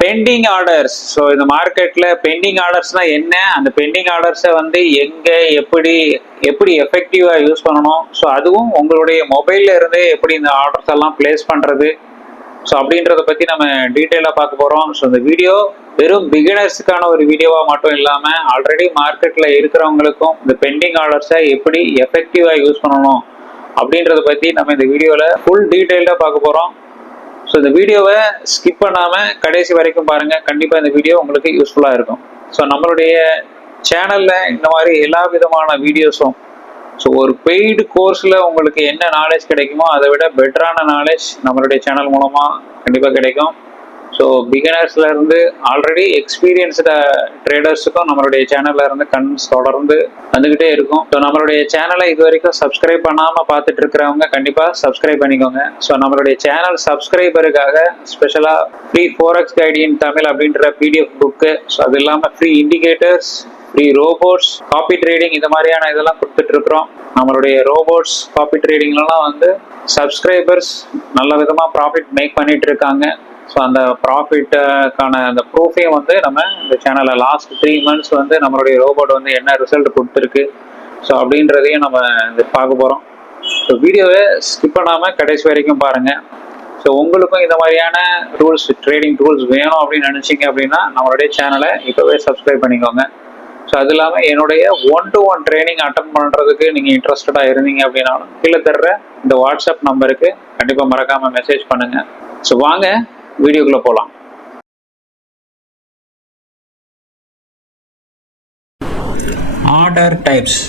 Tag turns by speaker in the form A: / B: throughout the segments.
A: Bending orders so இந்த மார்க்கெட்டில் bending ஆர்டர்ஸ்னால் என்ன? அந்த பெண்டிங் ஆர்டர்ஸை வந்து எங்கே எப்படி எப்படி எஃபெக்டிவாக யூஸ் பண்ணணும்? ஸோ அதுவும் உங்களுடைய மொபைலில் இருந்தே எப்படி இந்த ஆர்டர்ஸ் எல்லாம் பிளேஸ் பண்ணுறது ஸோ அப்படின்றத பற்றி நம்ம டீட்டெயிலாக பார்க்க போகிறோம் ஸோ இந்த வீடியோ வெறும் பிகினர்ஸுக்கான ஒரு வீடியோவாக மட்டும் இல்லாமல் ஆல்ரெடி மார்க்கெட்டில் இருக்கிறவங்களுக்கும் இந்த பெண்டிங் ஆர்டர்ஸை எப்படி எஃபெக்டிவாக யூஸ் பண்ணணும்? அப்படின்றத பற்றி நம்ம இந்த வீடியோவில் ஃபுல் டீட்டெயில்டாக பார்க்க போகிறோம் ஸோ இந்த வீடியோவை ஸ்கிப் பண்ணாமல் கடைசி வரைக்கும் பாருங்கள் கண்டிப்பாக இந்த வீடியோ உங்களுக்கு யூஸ்ஃபுல்லாக இருக்கும். ஸோ நம்மளுடைய சேனலில் இந்த மாதிரி எல்லா விதமான வீடியோஸும் ஸோ ஒரு பெய்டு கோர்ஸில் உங்களுக்கு என்ன நாலேஜ் கிடைக்குமோ அதை விட பெட்டரான நாலேஜ் நம்மளுடைய சேனல் மூலமாக கண்டிப்பாக கிடைக்கும். ஸோ பிகினர்ஸ்லேருந்து ஆல்ரெடி எக்ஸ்பீரியன்ஸ்டு ட்ரேடர்ஸுக்கும் நம்மளுடைய சேனலில் இருந்து கன்ஸ் தொடர்ந்து வந்துக்கிட்டே இருக்கும். ஸோ நம்மளுடைய சேனலை இது வரைக்கும் சப்ஸ்கிரைப் பண்ணாமல் பார்த்துட்டு இருக்கிறவங்க கண்டிப்பாக சப்ஸ்கிரைப் பண்ணிக்கோங்க. ஸோ நம்மளுடைய சேனல் சப்ஸ்கிரைபருக்காக ஸ்பெஷலாக ஃப்ரீ ஃபோரக்ஸ் கைட் தமிழ் அப்படின்ற பிடிஎஃப் புக்கு ஸோ அது இல்லாமல் free indicators free robots copy trading இந்த மாதிரியான இதெல்லாம் கொடுத்துட்டு இருக்கிறோம் நம்மளுடைய ரோபோட்ஸ் காப்பி ட்ரேடிங்லாம் வந்து சப்ஸ்கிரைபர்ஸ் நல்ல விதமாக ப்ராஃபிட் மேக் பண்ணிட்டு இருக்காங்க ஸோ அந்த ப்ராஃபிட்டுக்கான அந்த ப்ரூஃபையும் வந்து நம்ம இந்த சேனலில் லாஸ்ட் த்ரீ மந்த்ஸ் வந்து நம்மளுடைய ரோபோட் வந்து என்ன ரிசல்ட் கொடுத்துருக்கு? ஸோ அப்படின்றதையும் நம்ம இது பார்க்க போகிறோம் ஸோ வீடியோவை ஸ்கிப் பண்ணாமல் கடைசி வரைக்கும் பாருங்கள் ஸோ உங்களுக்கும் இந்த மாதிரியான ரூல்ஸ் ட்ரேடிங் ரூல்ஸ் வேணும் அப்படின்னு நினச்சிங்க அப்படின்னா நம்மளுடைய சேனலை இப்போவே சப்ஸ்கிரைப் பண்ணிக்கோங்க. ஸோ அது இல்லாமல் என்னுடைய one to one training attend பண்ணுறதுக்கு நீங்கள் இன்ட்ரெஸ்டடாக இருந்தீங்க அப்படின்னாலும் கீழே தர்ற இந்த வாட்ஸ்அப் நம்பருக்கு கண்டிப்பாக மறக்காமல் மெசேஜ் பண்ணுங்கள் ஸோ வாங்க வீடியோக்குள்ளே போகலாம் order types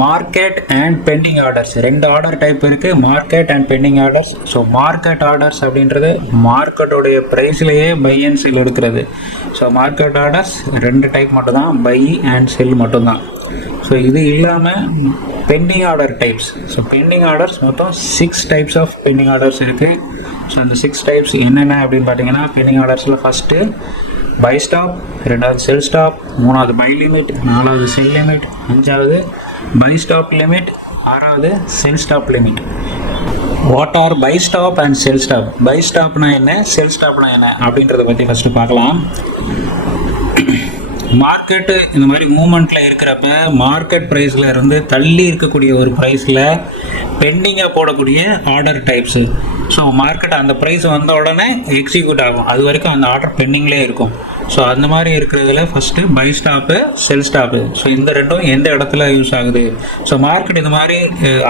A: market and pending orders ரெண்டு ஆர்டர் டைப் இருக்குது market and pending orders so market orders அப்படின்றது மார்க்கெட்டோடைய ப்ரைஸ்லேயே பை அண்ட் செல் எடுக்கிறது. ஸோ மார்க்கெட் ஆர்டர்ஸ் ரெண்டு டைப் மட்டும்தான். பை அண்ட் செல் மட்டும்தான். ஸோ இது இல்லாமல் pending order types so pending orders மொத்தம் six types of pending orders இருக்குது ஸோ அந்த சிக்ஸ் டைப்ஸ் என்னென்ன அப்படின்னு பார்த்தீங்கன்னா பெண்டிங் ஆர்டர்ஸில் ஃபஸ்ட்டு பை ஸ்டாப் ரெண்டாவது செல் ஸ்டாப் மூணாவது பை லிமிட் நாலாவது செல் லிமிட் அஞ்சாவது பை ஸ்டாப் லிமிட் ஆறாவது sell stop limit what are buy stop and sell stop buy ஸ்டாப்னா என்ன? செல் ஸ்டாப்னா என்ன? அப்படின்றத பற்றி ஃபஸ்ட்டு பார்க்கலாம். மார்க்கெட்டு இந்த மாதிரி மூமெண்ட்டில் இருக்கிறப்ப மார்க்கெட் ப்ரைஸில் இருந்து தள்ளி இருக்கக்கூடிய ஒரு ப்ரைஸில் பெண்டிங்காக போடக்கூடிய ஆர்டர் டைப்ஸு ஸோ மார்க்கெட் அந்த ப்ரைஸ் வந்த உடனே எக்ஸிக்யூட் ஆகும். அது வரைக்கும் அந்த ஆர்டர் பெண்டிங்லேயே இருக்கும். ஸோ அந்த மாதிரி இருக்கிறதுல first buy stop sell stop so இந்த ரெண்டும் எந்த இடத்துல யூஸ் ஆகுது? ஸோ மார்க்கெட் இது மாதிரி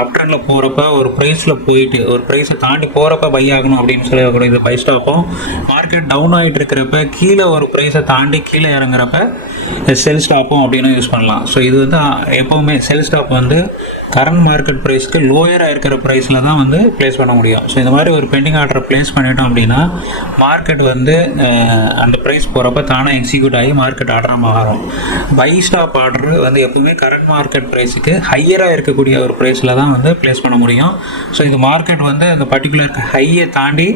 A: அப் ட்ரெண்டில் போகிறப்ப ஒரு ப்ரைஸில் போயிட்டு ஒரு ப்ரைஸை தாண்டி போகிறப்ப பை ஆகணும் அப்படின்னு சொல்லி இது பை ஸ்டாப்பும் மார்க்கெட் டவுன் ஆகிட்டு இருக்கிறப்ப கீழே ஒரு ப்ரைஸை தாண்டி கீழே இறங்குறப்ப செல் ஸ்டாப்பும் அப்படின்னு யூஸ் பண்ணலாம். ஸோ இது வந்து எப்போவுமே செல் ஸ்டாப் வந்து கரண்ட் மார்க்கெட் ப்ரைஸ்க்கு லோயராக இருக்கிற ப்ரைஸில் தான் வந்து ப்ளேஸ் பண்ண முடியும். ஸோ இந்த மாதிரி ஒரு பெண்டிங் ஆர்டரை ப்ளேஸ் பண்ணிட்டோம் அப்படின்னா மார்க்கெட் வந்து அந்த ப்ரைஸ் போகிறப்ப தானே எக்ஸிக்யூட் ஆகி மார்க்கெட் ஆர்டராக மாறும். பை ஸ்டாப் ஆர்டர் வந்து எப்பவுமே கரண்ட் மார்க்கெட் ப்ரைஸுக்கு ஹையராக இருக்கக்கூடிய ஒரு ப்ரைஸில் தான் வந்து ப்ளேஸ் பண்ண முடியும். ஸோ இந்த மார்க்கெட் வந்து அந்த பர்டிகுலர் ஹையை தாண்டி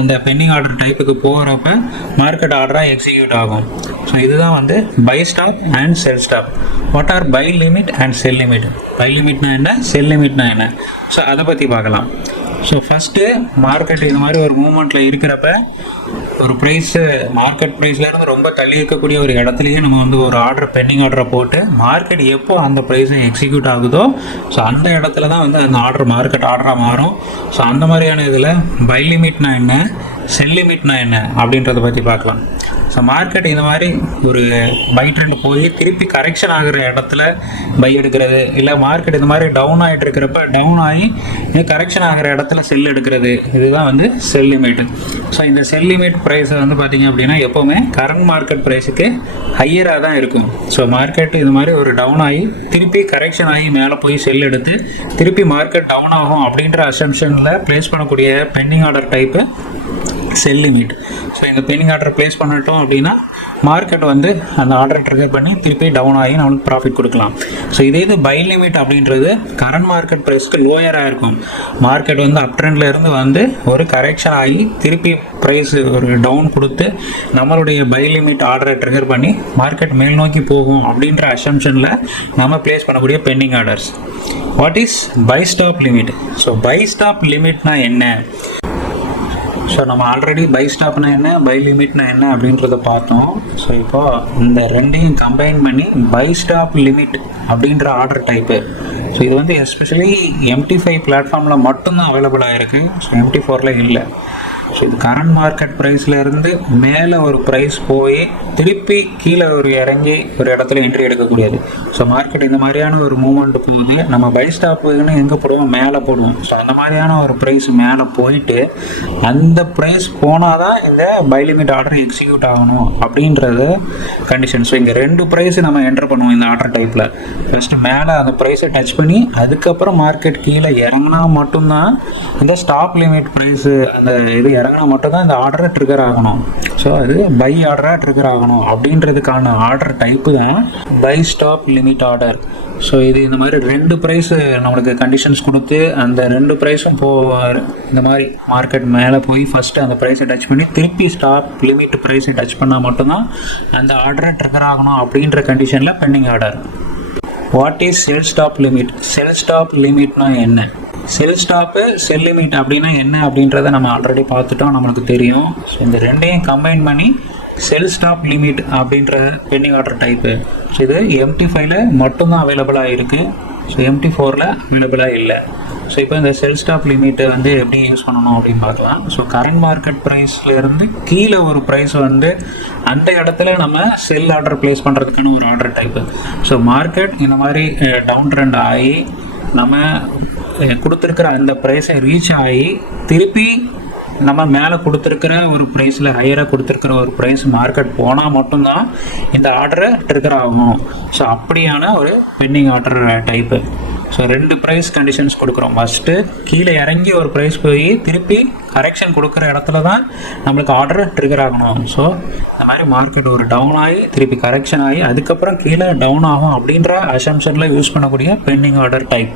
A: அந்த பெண்டிங் ஆர்டர் டைப்புக்கு போகிறப்ப மார்க்கெட் ஆர்டராக எக்ஸிக்யூட் ஆகும். ஸோ இதுதான் வந்து buy stop and sell stop what are buy limit and sell limit buy லிமிட்னா என்ன? செல் லிமிட்னா என்ன? ஸோ அதை பற்றி பார்க்கலாம் ஸோ ஃபஸ்ட்டு மார்க்கெட் இது மாதிரி ஒரு மூமெண்ட்டில் இருக்கிறப்ப ஒரு ப்ரைஸு மார்க்கெட் ப்ரைஸ்லேருந்து ரொம்ப தள்ளி இருக்கக்கூடிய ஒரு இடத்துலையே நம்ம வந்து ஒரு ஆர்டர் பெண்டிங் ஆர்டரை போட்டு மார்க்கெட் எப்போ அந்த ப்ரைஸை எக்ஸிக்யூட் ஆகுதோ ஸோ அந்த இடத்துல தான் வந்து அந்த ஆர்டர் மார்க்கெட் ஆர்டராக மாறும். ஸோ அந்த மாதிரியான இதில் பை லிமிட்னா என்ன? செல் லிமிட்னா என்ன அப்படின்றத பற்றி பார்க்கலாம். ஸோ மார்க்கெட் இந்த மாதிரி ஒரு பை ட்ரெண்ட் போய் திருப்பி கரெக்ஷன் ஆகிற இடத்துல பை எடுக்கிறது இல்லை மார்க்கெட் இந்த மாதிரி டவுன் ஆகிட்டு இருக்கிறப்ப டவுன் ஆகி கரெக்ஷன் ஆகிற இடத்துல செல் எடுக்கிறது இதுதான் வந்து செல் லிமிட் ஸோ இந்த செல் லிமிட் ப்ரைஸ் வந்து பார்த்தீங்க அப்படின்னா எப்போவுமே கரண்ட் மார்க்கெட் ப்ரைஸுக்கு ஹையராக தான் இருக்கும். ஸோ மார்க்கெட் இது மாதிரி ஒரு டவுன் ஆகி திருப்பி கரெக்ஷன் ஆகி மேலே போய் செல் எடுத்து திருப்பி மார்க்கெட் டவுன் ஆகும் அப்படின்ற அசம்ஷனில் ப்ளேஸ் பண்ணக்கூடிய pending order type sell limit so இந்த பெண்டிங் ஆர்டர் ப்ளேஸ் பண்ணிட்டோம் அப்படின்னா மார்க்கெட் வந்து அந்த ஆர்டர் ட்ரிகர் பண்ணி திருப்பி டவுன் ஆகி நம்மளுக்கு ப்ராஃபிட் கொடுக்கலாம். ஸோ இதே இது பை லிமிட் அப்படின்றது கரண்ட் மார்க்கெட் ப்ரைஸ்க்கு லோயராக இருக்கும். மார்க்கெட் வந்து அப் ட்ரெண்டில் இருந்து வந்து ஒரு கரெக்ஷன் ஆகி திருப்பி ப்ரைஸ் ஒரு டவுன் கொடுத்து நம்மளுடைய பை லிமிட் ஆர்டரை ட்ரிகர் பண்ணி மார்க்கெட் மேல் நோக்கி போகும் அப்படின்ற அசம்ஷனில் நம்ம ப்ளேஸ் பண்ணக்கூடிய pending orders what is buy stop limit so buy stop லிமிட்னா என்ன? ஸோ நம்ம ஆல்ரெடி பை ஸ்டாப்னா என்ன? பை லிமிட்னா என்ன அப்படின்றத பார்த்தோம். ஸோ இப்போ இந்த ரெண்டையும் கம்பைன் பண்ணி பை ஸ்டாப் லிமிட் அப்படின்ற ஆர்டர் டைப்பு ஸோ இது வந்து எஸ்பெஷலி எம்டி ஃபைவ் பிளாட்ஃபார்மில் மட்டும்தான் அவைலபிளாக இருக்குது ஸோ எம்டி ஃபோரில் இல்லை. இது கரண்ட் மார்க்கெட் ப்ரைஸில் இருந்து மேலே ஒரு ப்ரைஸ் போய் திருப்பி கீழே ஒரு இறங்கி ஒரு இடத்துல என்ட்ரி எடுக்கக்கூடியது. ஸோ மார்க்கெட் இந்த மாதிரியான ஒரு மூமெண்ட் போகுது. நம்ம பை ஸ்டாப்புன்னு எங்கே போடுவோம்? மேலே போடுவோம். ஸோ அந்த மாதிரியான ஒரு ப்ரைஸ் மேலே போயிட்டு அந்த ப்ரைஸ் போனால் தான் இந்த பை லிமிட் ஆர்டர் எக்ஸிக்யூட் ஆகணும் அப்படின்றது கண்டிஷன் ஸோ இங்கே ரெண்டு ப்ரைஸ் நம்ம என்டர் பண்ணுவோம் இந்த ஆர்டர் டைப்பில் ஃபஸ்ட்டு மேலே அந்த ப்ரைஸை டச் பண்ணி அதுக்கப்புறம் மார்க்கெட் கீழே இறங்கினா மட்டும்தான் இந்த ஸ்டாப் லிமிட் ப்ரைஸு அந்த இது இறங்கினா மட்டும்தான் இந்த ஆர்டரை ட்ரிகர் ஆகணும். ஸோ அது பை ஆர்டராக ட்ரிகர் ஆகணும். அப்படின்றதுக்கான ஆர்டர் டைப்பு தான் buy stop limit order so இது இந்த மாதிரி ரெண்டு ப்ரைஸ் நம்மளுக்கு கண்டிஷன்ஸ் கொடுத்து அந்த ரெண்டு ப்ரைஸும் போ இந்த மாதிரி மார்க்கெட் மேலே போய் ஃபஸ்ட்டு அந்த ப்ரைஸை டச் பண்ணி திருப்பி ஸ்டாப் லிமிட் ப்ரைஸை டச் பண்ணால் மட்டும்தான் அந்த ஆர்டரை ட்ரிகர் ஆகணும் அப்படின்ற கண்டிஷனில் pending order what is sell stop limit sell stop லிமிட்னா என்ன? செல் ஸ்டாப்பு செல் லிமிட் அப்படின்னா என்ன அப்படின்றத நம்ம ஆல்ரெடி பார்த்துட்டோம் நம்மளுக்கு தெரியும். ஸோ இந்த ரெண்டையும் கம்பைன் பண்ணி செல் ஸ்டாப் லிமிட் அப்படின்ற பெண்டிங் ஆர்டர் டைப்பு ஸோ இது எம்டி ஃபைவ்ல மட்டும்தான் அவைலபிளாக இருக்குது ஸோ எம்டி ஃபோரில் அவைலபிளாக இல்லை. ஸோ இப்போ இந்த செல் ஸ்டாப் லிமிட்டை வந்து எப்படி யூஸ் பண்ணணும் அப்படின்னு பார்க்கலாம். ஸோ கரண்ட் மார்க்கெட் ப்ரைஸ்லேருந்து கீழே ஒரு ப்ரைஸ் வந்து அந்த இடத்துல நம்ம செல் ஆர்டர் ப்ளேஸ் பண்ணுறதுக்கான ஒரு ஆர்டர் டைப்பு ஸோ மார்க்கெட் இந்த மாதிரி டவுன் ட்ரெண்ட் ஆகி நம்ம கொடுத்துருக்கிற அந்த ப்ரைஸை ரீச் ஆகி திருப்பி நம்ம மேலே கொடுத்துருக்கிற ஒரு ப்ரைஸில் ஹையராக கொடுத்துருக்கிற ஒரு ப்ரைஸ் மார்க்கெட் போனால் மட்டும்தான் இந்த ஆர்டரை ட்ரிகர் ஆகும். ஸோ அப்படியான ஒரு பெண்டிங் ஆர்டர் டைப்பு ஸோ ரெண்டு ப்ரைஸ் கண்டிஷன்ஸ் கொடுக்குறோம். ஃபஸ்ட்டு கீழே இறங்கி ஒரு ப்ரைஸ் போய் திருப்பி கரெக்ஷன் கொடுக்குற இடத்துல தான் நம்மளுக்கு ஆர்டர் ட்ரிகர் ஆகணும். ஸோ இந்த மாதிரி மார்க்கெட் ஒரு டவுன் ஆகி திருப்பி கரெக்ஷன் ஆகி அதுக்கப்புறம் கீழே டவுன் ஆகும் அப்படின்ற அசம்ஷனில் யூஸ் பண்ணக்கூடிய பெண்டிங் ஆர்டர் டைப்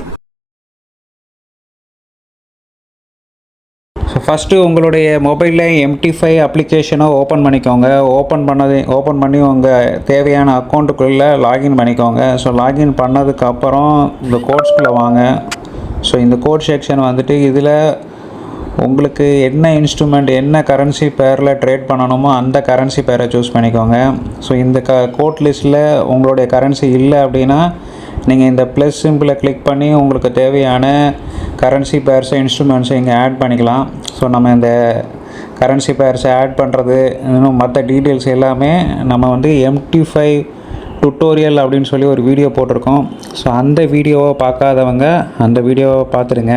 A: ஃபஸ்ட்டு உங்களுடைய மொபைலில் எம்டி ஃபைவ் அப்ளிகேஷனை ஓப்பன் பண்ணிக்கோங்க. ஓப்பன் பண்ணது ஓப்பன் பண்ணி உங்கள் தேவையான அக்கௌண்ட்டுக்குள்ளே லாகின் பண்ணிக்கோங்க. ஸோ லாகின் பண்ணதுக்கப்புறம் இந்த கோட்ஸ்குள்ளே வாங்க. ஸோ இந்த கோட் செக்ஷன் வந்துட்டு இதில் உங்களுக்கு என்ன இன்ஸ்ட்ருமெண்ட் என்ன கரன்சி பேரில் ட்ரேட் பண்ணணுமோ அந்த கரன்சி பேரை சூஸ் பண்ணிக்கோங்க. ஸோ இந்த க கோட் லிஸ்ட்டில் உங்களுடைய கரன்சி இல்லை அப்படின்னா நீங்கள் இந்த ப்ளஸ் சிம்பிளை கிளிக் பண்ணி உங்களுக்கு தேவையான கரன்சி பேர்ஸை இன்ஸ்ட்ருமெண்ட்ஸை இங்கே ஆட் பண்ணிக்கலாம். ஸோ நம்ம இந்த கரன்சி பேர்ஸை ஆட் பண்ணுறது இன்னும் மற்ற டீட்டெயில்ஸ் எல்லாமே நம்ம வந்து எம்டி ஃபைவ் டுட்டோரியல் அப்படின்னு சொல்லி ஒரு வீடியோ போட்டிருக்கோம். ஸோ அந்த வீடியோவை பார்க்காதவங்க அந்த வீடியோவை பார்த்துருங்க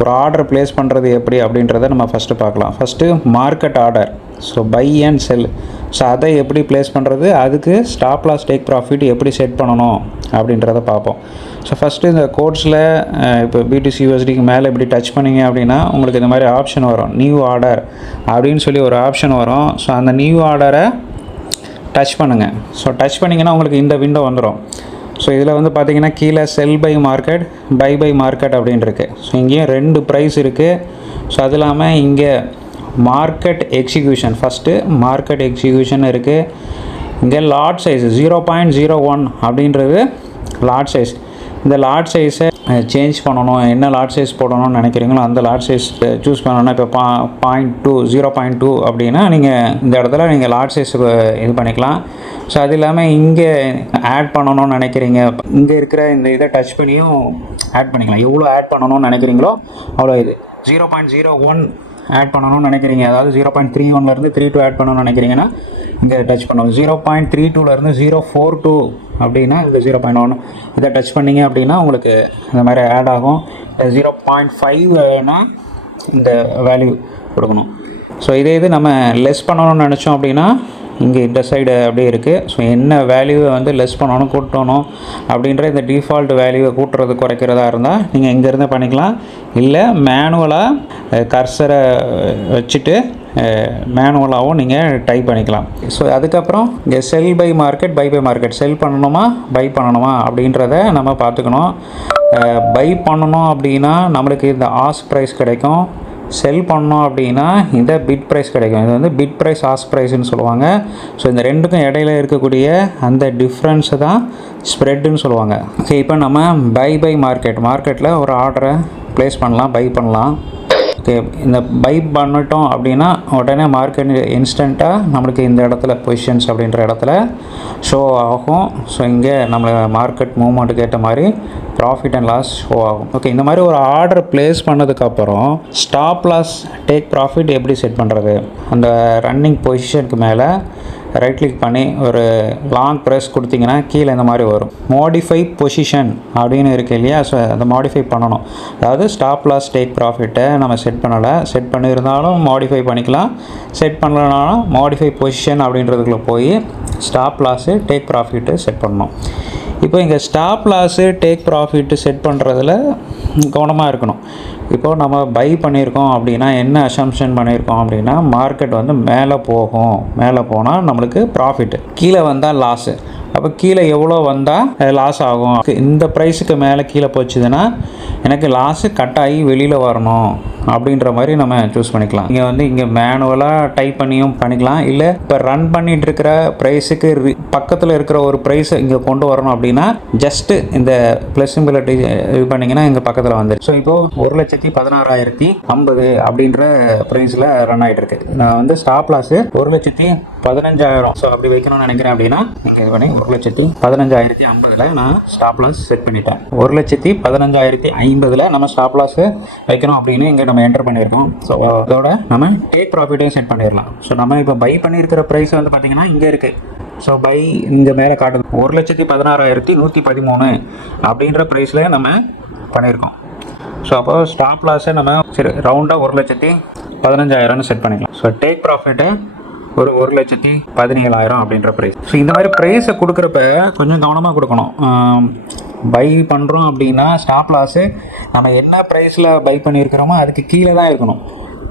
A: ஒரு ஆர்டர் ப்ளேஸ் பண்ணுறது எப்படி அப்படின்றத நம்ம ஃபஸ்ட்டு பார்க்கலாம். First market order so buy and sell so அதை எப்படி ப்ளேஸ் பண்ணுறது அதுக்கு ஸ்டாப் லாஸ் டேக் ப்ராஃபிட் எப்படி செட் பண்ணணும்? அப்படின்றத பார்ப்போம். ஸோ ஃபஸ்ட்டு இந்த கோட்ஸில் இப்போ பிடிசி யூஎஸ்டிக்கு மேலே இப்படி டச் பண்ணீங்க அப்படின்னா உங்களுக்கு இந்த மாதிரி ஆப்ஷன் வரும். நியூ ஆர்டர் அப்படின்னு சொல்லி ஒரு ஆப்ஷன் வரும். ஸோ அந்த நியூ ஆர்டரை டச் பண்ணுங்கள் ஸோ டச் பண்ணிங்கன்னா உங்களுக்கு இந்த விண்டோ வந்துடும் ஸோ இதில் வந்து பார்த்தீங்கன்னா கீழே sell buy market buy buy market அப்படின்னு இருக்குது ஸோ இங்கேயும் ரெண்டு ப்ரைஸ் இருக்குது ஸோ அது இல்லாமல் இங்கே market execution first market execution இருக்குது இங்கே lot size zero point zero one அப்படின்றது லாட் சைஸ் இந்த லாட் சைஸை சேஞ்ச் பண்ணணும். என்ன லாட் சைஸ் போடணும்னு நினைக்கிறீங்களோ அந்த லாட் சைஸ் சூஸ் பண்ணணும்னா இப்போ பா point two zero point two அப்படின்னா நீங்கள் இந்த இடத்துல நீங்கள் லாட் சைஸ் இது பண்ணிக்கலாம். ஸோ அது இல்லாமல் இங்கே ஆட் பண்ணணும்னு நினைக்கிறீங்க. இங்கே இருக்கிற இந்த இதை டச் பண்ணியும் ஆட் பண்ணிக்கலாம். எவ்வளோ ஆட் பண்ணணும்னு நினைக்கிறீங்களோ அவ்வளோ இது. Zero point zero one add பண்ணணும்னு நினைக்கிறீங்க. அதாவது ஜீரோ பாயிண்ட் த்ரீ ஒன்லேருந்து த்ரீ டூ ஆட் பண்ணணும்னு நினைக்கிறீங்கன்னா இங்கே டச் பண்ணணும் ஜீரோ பாயிண்ட் த்ரீ டூலேருந்து ஜீரோ ஃபோர் டூ அப்படின்னா இந்த ஜீரோ பாயிண்ட் ஒன் இதை டச் பண்ணீங்க அப்படின்னா உங்களுக்கு இந்த மாதிரி ஆட் ஆகும். ஜீரோ பாயிண்ட் ஃபைவ்னா இந்த வேல்யூ கொடுக்கணும். ஸோ இதே இது நம்ம லெஸ் பண்ணணும்னு நினச்சோம் அப்படின்னா இங்கே இந்த சைடு அப்படியே இருக்குது ஸோ என்ன வேல்யூவை வந்து லெஸ் பண்ணணும் கூட்டணும் அப்படின்ற இந்த டிஃபால்ட் வேல்யூவை கூட்டுறது குறைக்கிறதா இருந்தால் நீங்கள் இங்கேருந்து பண்ணிக்கலாம். இல்லை மேனுவலாக கர்சரை வச்சுட்டு மேனுவலாகவும் நீங்கள் டைப் பண்ணிக்கலாம். ஸோ அதுக்கப்புறம் இங்கே sell buy market buy buy market sell பண்ணணுமா பை பண்ணணுமா அப்படின்றத நம்ம பார்த்துக்கணும். பை பண்ணணும் அப்படின்னா நம்மளுக்கு இந்த ஆஸ் ப்ரைஸ் கிடைக்கும். செல் பண்ணோம் அப்படின்னா இந்த பிட் ப்ரைஸ் கிடைக்கும். இது வந்து பிட் ப்ரைஸ் ஆஸ் ப்ரைஸ்னு சொல்லுவாங்க. ஸோ இந்த ரெண்டுக்கும் இடையில இருக்கக்கூடிய அந்த டிஃப்ரென்ஸை தான் ஸ்ப்ரெட்டுன்னு சொல்லுவாங்க. ஓகே இப்போ நம்ம பை பை மார்க்கெட் மார்க்கெட்டில் ஒரு ஆர்டரை ப்ளேஸ் பண்ணலாம் பை பண்ணலாம். ஓகே இந்த பை பண்ணிட்டோம் அப்படின்னா உடனே மார்க்கெட் இன்ஸ்டண்ட்டாக நம்மளுக்கு இந்த இடத்துல பொசிஷன்ஸ் அப்படின்ற இடத்துல ஷோ ஆகும். ஸோ இங்கே நம்ம மார்க்கெட் மூவ்மெண்ட்டுக்கு ஏற்ற மாதிரி ப்ராஃபிட் அண்ட் லாஸ் ஷோ ஆகும். ஓகே இந்த மாதிரி ஒரு ஆர்டர் ப்ளேஸ் பண்ணதுக்கப்புறம் ஸ்டாப் லாஸ் டேக் ப்ராஃபிட் எப்படி செட் பண்ணுறது அந்த ரன்னிங் பொசிஷனுக்கு மேலே ரைட் கிளிக் பண்ணி ஒரு லாங் ப்ரெஸ் கொடுத்தீங்கன்னா கீழே இந்த மாதிரி வரும். மாடிஃபை பொசிஷன் அப்படின்னு இருக்கு இல்லையா? ஸோ அதை மாடிஃபை பண்ணணும். அதாவது ஸ்டாப் லாஸ் டேக் ப்ராஃபிட்டை நம்ம செட் பண்ணலை. செட் பண்ணியிருந்தாலும் மாடிஃபை பண்ணிக்கலாம். செட் பண்ணலனாலும் மாடிஃபை பொசிஷன் அப்படின்றதுக்குள்ளே போய் stop loss take profit set பண்ணணும். இப்போ இங்கே stop loss take profit set பண்ணுறதுல கவனமாக இருக்கணும். இப்போது நம்ம பை பண்ணியிருக்கோம் அப்படின்னா என்ன அசம்ஷன் பண்ணியிருக்கோம் அப்படின்னா மார்க்கெட் வந்து மேலே போகும். மேலே போனால் நம்மளுக்கு ப்ராஃபிட்டு கீழே வந்தால் லாஸு அப்போ கீழே எவ்வளோ வந்தால் லாஸ் ஆகும்? இந்த ப்ரைஸுக்கு மேலே கீழே போச்சுதுன்னா எனக்கு லாஸு கட் ஆகி வெளியில் வரணும். அப்படின்ற மாதிரி நம்ம சூஸ் பண்ணிக்கலாம். இங்கே வந்து இங்கே மேனுவலாக டைப் பண்ணியும் பண்ணிக்கலாம். இல்லை இப்போ ரன் பண்ணிட்டு இருக்கிற ப்ரைஸுக்கு பக்கத்தில் இருக்கிற ஒரு ப்ரைஸை இங்கே கொண்டு வரணும் அப்படின்னா ஜஸ்ட்டு இந்த ப்ளஸ் சிம்பிலிட்டி இது பண்ணிங்கன்னா இங்கே பக்கத்தில் வந்துடும் ஸோ இப்போது ஒரு லட்சத்தி பதினாறாயிரத்தி ஐம்பது அப்படின்ற ப்ரைஸில் ரன் ஆகிட்டு இருக்கு நான் வந்து ஸ்டாப் லாஸு ஒரு லட்சத்தி பதினஞ்சாயிரம். ஸோ அப்படி வைக்கணும்னு நினைக்கிறேன் அப்படின்னா நீங்கள் இது பண்ணி ஒரு லட்சத்தி பதினஞ்சாயிரத்தி ஐம்பதில் நான் ஸ்டாப் லாஸ் செட் பண்ணிட்டேன். ஒரு லட்சத்தி பதினஞ்சாயிரத்தி ஐம்பதில் நம்ம ஸ்டாப் லாஸு வைக்கணும் அப்படின்னு இங்கே நம்ம என்டர் பண்ணியிருக்கோம் ஸோ அதோட நம்ம டேக் ப்ராஃபிட்டையும் செட் பண்ணிடலாம் ஸோ நம்ம இப்போ பை பண்ணியிருக்கிற ப்ரைஸ் வந்து பார்த்தீங்கன்னா இங்கே இருக்குது ஸோ பை இங்கே மேலே காட்டுது. ஒரு லட்சத்தி பதினாறாயிரத்தி நூற்றி பதிமூணு அப்படின்ற ப்ரைஸில் நம்ம பண்ணியிருக்கோம் ஸோ அப்போ ஸ்டாப் லாஸை நம்ம சரி ரவுண்டாக ஒரு லட்சத்தி பதினஞ்சாயிரம்னு செட் பண்ணிக்கலாம். ஸோ டேக் ப்ராஃபிட்டு ஒரு ஒரு லட்சத்தி பதினேழாயிரம் அப்படின்ற ப்ரைஸ் ஸோ இந்த மாதிரி ப்ரைஸை கொடுக்குறப்ப கொஞ்சம் கவனமாக கொடுக்கணும். பை பண்ணுறோம் அப்படின்னா ஸ்டாப் லாஸு நம்ம என்ன ப்ரைஸில் பை பண்ணியிருக்கிறோமோ அதுக்கு கீழே தான் இருக்கணும்.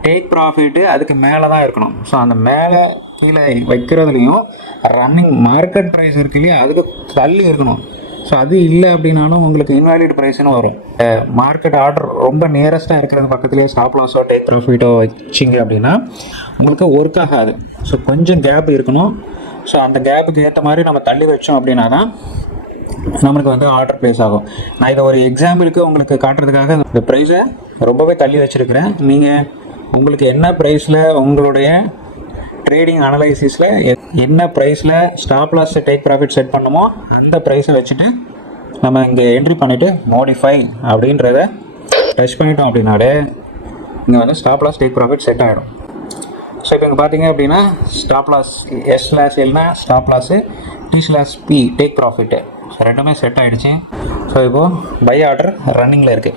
A: டேக் ப்ராஃபிட்டு அதுக்கு மேலே தான் இருக்கணும். ஸோ அந்த மேலே கீழே வைக்கிறதுலையும் ரன்னிங் மார்க்கெட் ப்ரைஸ் இருக்கு இல்லையா அதுக்கு தள்ளி இருக்கணும். ஸோ அது இல்லை அப்படின்னாலும் உங்களுக்கு இன்வாலிட் ப்ரைஸ்னு வரும். மார்க்கெட் ஆர்டர் ரொம்ப நியரஸ்ட்டாக இருக்கிறது பக்கத்துலேயே ஸ்டாப் லாஸோ டேக் ப்ராஃபிட்டோ வச்சிங்க அப்படின்னா உங்களுக்கு ஒர்க் ஆகாது. ஸோ கொஞ்சம் கேப் இருக்கணும். ஸோ அந்த கேப்புக்கு ஏற்ற மாதிரி நம்ம தள்ளி வச்சோம் அப்படின்னா தான் நம்மளுக்கு வந்து ஆர்டர் ப்ளேஸ் ஆகும். நான் இதை ஒரு எக்ஸாம்பிளுக்கு உங்களுக்கு காட்டுறதுக்காக இந்த ப்ரைஸை ரொம்பவே தள்ளி வச்சுருக்கிறேன். நீங்கள் உங்களுக்கு என்ன ப்ரைஸில் உங்களுடைய ட்ரேடிங் அனலைசிஸில் என்ன ப்ரைஸில் stop loss take profit set பண்ணுமோ அந்த ப்ரைஸை வச்சுட்டு நம்ம இங்கே என்ட்ரி பண்ணிவிட்டு மோடிஃபை அப்படின்றத டச் பண்ணிட்டோம் அப்படின்னாலே இங்கே வந்து stop loss take profit set ஆகிடும் ஸோ இப்போ இங்கே பார்த்தீங்க அப்படின்னா stop loss S slash எல்னா stop loss T slash P take profit so ரெண்டுமே செட் ஆகிடுச்சு ஸோ இப்போது பை ஆர்டர் ரன்னிங்கில் இருக்குது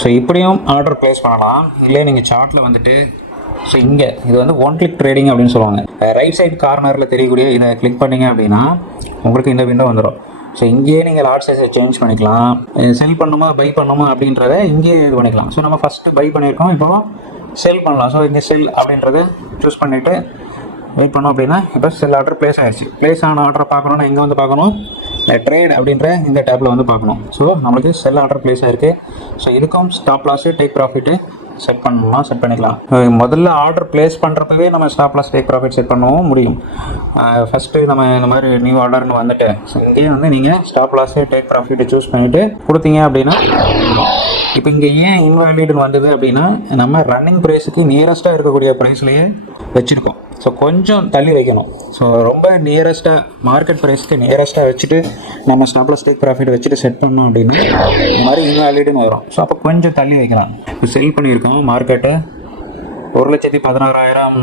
A: ஸோ இப்படியும் ஆர்டர் ப்ளேஸ் பண்ணலாம். இல்லை நீங்கள் சார்ட்டில் வந்துட்டு ஸோ இங்கே இது வந்து ஒன் கிளிக் ட்ரேடிங் அப்படின்னு சொல்லுவாங்க. ரைட் சைட் கார்னரில் தெரியக்கூடிய இதை கிளிக் பண்ணீங்க அப்படின்னா உங்களுக்கு இந்த விண்டோ வந்துடும் ஸோ இங்கேயே நீங்கள் லாட் சைஸை சேஞ்ச் பண்ணிக்கலாம். செல் பண்ணுமா பை பண்ணுமா அப்படின்றத இங்கேயே இது பண்ணிக்கலாம். ஸோ நம்ம ஃபஸ்ட்டு பை பண்ணியிருக்கோம். இப்போ செல் பண்ணலாம். ஸோ இங்கே செல் அப்படின்றத சூஸ் பண்ணிவிட்டு வெயிட் பண்ணோம் அப்படின்னா இப்போ செல் ஆர்டர் பிளேஸ் ஆகிடுச்சு ப்ளேஸ் ஆன ஆர்டரை பார்க்கணுன்னா எங்கே வந்து பார்க்கணும். இந்த ட்ரேட் அப்படின்ற இந்த டேப்பில் வந்து பார்க்கணும். ஸோ நம்மளுக்கு செல் ஆர்டர் ப்ளேஸ் ஆயிருக்கு. ஸோ இதுக்கும் stop loss take profit set பண்ணணுமா செட் பண்ணிக்கலாம். முதல்ல ஆர்டர் ப்ளேஸ் பண்ணுறப்பவே நம்ம stop loss take profit set பண்ணவும் முடியும். ஃபஸ்ட்டு நம்ம இந்த மாதிரி நியூ ஆர்டர்னு வந்துட்டு இங்கேயே வந்து நீங்கள் ஸ்டாப் லாஸு டேக் ப்ராஃபிட்டை சூஸ் பண்ணிவிட்டு கொடுத்தீங்க அப்படின்னா இப்போ இங்கே ஏன் இன்வாலிடுன்னு வந்தது அப்படின்னா நம்ம ரன்னிங் ப்ரைஸுக்கு நியரஸ்ட்டாக இருக்கக்கூடிய ப்ரைஸ்லேயே வச்சுருக்கோம். ஸோ கொஞ்சம் தள்ளி வைக்கணும். ஸோ ரொம்ப நியரஸ்ட்டாக மார்க்கெட் ப்ரைஸ்க்கு நியரஸ்ட்டாக வச்சுட்டு நம்ம ஸ்டாப்ல ஸ்டேக் ப்ராஃபிட் வச்சுட்டு செட் பண்ணோம் அப்படின்னா இந்த மாதிரி இன்வாலிடுன்னு வரும். ஸோ அப்போ கொஞ்சம் தள்ளி வைக்கலாம். இப்போ செல் பண்ணியிருக்கோம் மார்க்கெட்டை ஒரு லட்சத்தி பதினாறாயிரம்